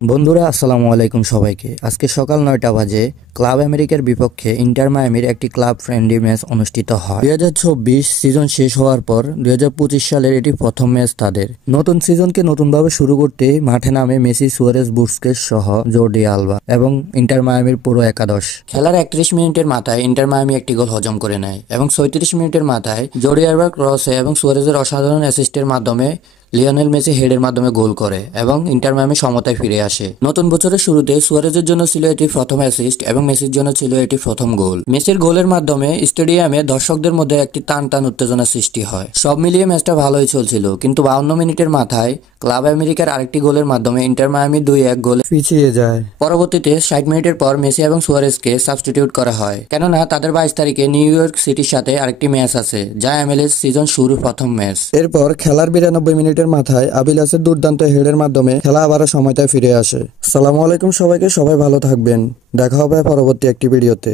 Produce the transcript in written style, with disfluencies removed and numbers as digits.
বন্ধুরা আসসালামু আলাইকুম সবাইকে। আজকে সকাল ৯টা বাজে ক্লাব আমেরিকার বিপক্ষে ইন্টার মায়ামির একটি ক্লাব ফ্রেন্ডলি ম্যাচ অনুষ্ঠিত হয়। ২০২৪ সিজন শেষ হওয়ার পর ২০২৫ সালের এটি প্রথম ম্যাচ তাদের। নতুন সিজনকে নতুনভাবে শুরু করতে মাঠে নামে মেসি, সুয়ারেজ, বুস্কেটস সহ জর্ডি আলবা এবং ইন্টার মায়ামির পুরো একাদশ। খেলার ৩১ মিনিটের মাথায় ইন্টার মায়ামি একটি গোল হজম করে নেয় এবং ৩৬ মিনিটের মাথায় জর্ডি আলবার ক্রসে এবং সুয়ারেজের অসাধারণ অ্যাসিস্টের মাধ্যমে লিওনেল মেসি হেডের মাধ্যমে গোল করে এবং ইন্টার মায়ামি সমতায় ফিরে আসে। নতুন বছরের শুরুতে সুয়ারেজের জন্য ছিল এটি প্রথম অ্যাসিস্ট এবং মেসির জন্য ছিল এটি প্রথম গোল। মেসির গোলের মাধ্যমে স্টেডিয়ামে দর্শকদের মধ্যে একটি টান টান উত্তেজনা সৃষ্টি হয়। সব মিলিয়ে ম্যাচটা ভালোই চলছিল, কিন্তু ৫২ মিনিটের মাথায় ক্লাব আমেরিকার আরেকটি গোলের মাধ্যমে ইন্টার মায়ামি ২-১ গোলে পিছিয়ে যায়। পরবর্তীতে ৬০ মিনিটের পর মেসি এবং সুয়ারেজকে সাবস্টিটিউট করা হয়, কেননা তাদের ২২ তারিখে নিউ ইয়র্ক সিটির সাথে আরেকটি ম্যাচ আছে, যা এমএলএস সিজন শুরুর প্রথম ম্যাচ। এরপর খেলার ৯২ মিনিটের মাথায় আবিলাসের দুর্দান্ত হেডের মাধ্যমে খেলা আবারও সময়টায় ফিরে আসে। আসসালামু আলাইকুম সবাইকে, সবাই ভালো থাকবেন। দেখা হবে পরবর্তী একটি ভিডিওতে।